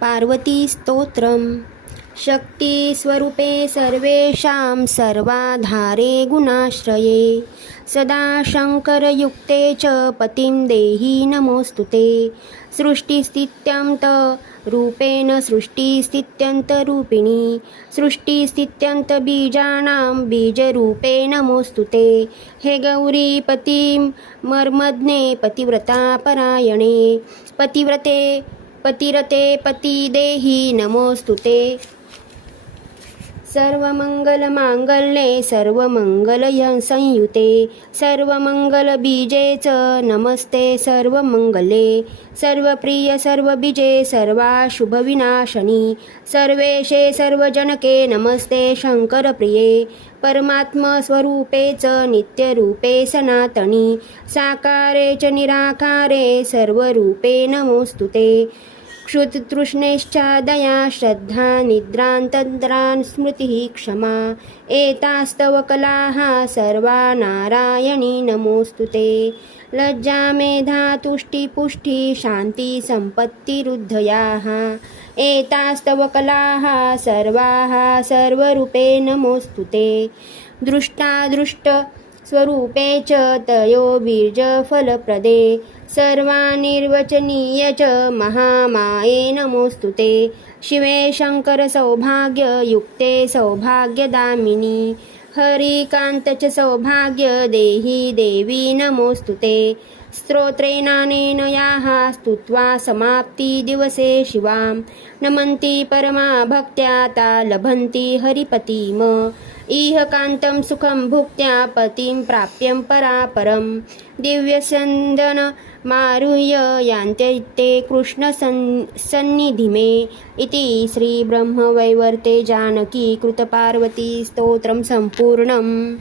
पार्वतीस्तोत्रं शक्तिस्वरूपे सर्वेषां सर्वाधारे गुणाश्रये। सदा शङ्करयुक्ते च पतिं देहि नमोऽस्तु ते। सृष्टिस्थित्यन्तरूपेण सृष्टिस्थित्यन्तरूपिणी। सृष्टिस्थित्यन्तबीजानां बीजरूपे नमोऽस्तु ते। हे गौरीपतिं मर्मज्ञे पतिव्रता परायणे पतिव्रते पतिरते पतिदेहि नमोऽस्तु ते। सर्वमङ्गलमाङ्गल्ये सर्वमङ्गलसंयुते सर्वमङ्गलबीजे च नमस्ते सर्वमङ्गले। सर्वप्रिय सर्वबीजे सर्वाशुभविनाशनी। सर्वेशे सर्वजनके नमस्ते शङ्करप्रिये। परमात्मस्वरूपे च नित्यरूपे सनातनी। साकारे च निराकारे सर्वरूपे नमोऽस्तु ते। क्षुततृष्णेश्चादया श्रद्धा निद्रान्तद्रान् स्मृतिः क्षमा। एतास्तव कलाः सर्वा नारायणी नमोऽस्तु ते। लज्जा मेधा तुष्टिपुष्टि शान्तिसम्पत्तिरुद्धयाः एतास्तव कलाः सर्वाः सर्वरूपे नमोऽस्तु ते। दृष्टादृष्ट स्वरूपे च तयो बीजफलप्रदे सर्वानिर्वचनीय च महामाये नमोऽस्तु ते। शिवे शङ्करसौभाग्ययुक्ते सौभाग्यदामिनी। हरिकान्त च सौभाग्य देहि देवी नमोऽस्तु ते। स्तोत्रेणानेन याः स्तुत्वा समाप्तिदिवसे शिवां नमन्ति परमा भक्त्या ता लभन्ति हरिपतिम। इह कान्तं सुखं भुक्त्या पतिं प्राप्यं परापरं। दिव्यसन्दन मारुह्य यान्त्यैते कृष्णसन् सन्निधिमे इति श्रीब्रह्मवैवर्ते जानकी कृतपार्वती स्तोत्रं सम्पूर्णम्।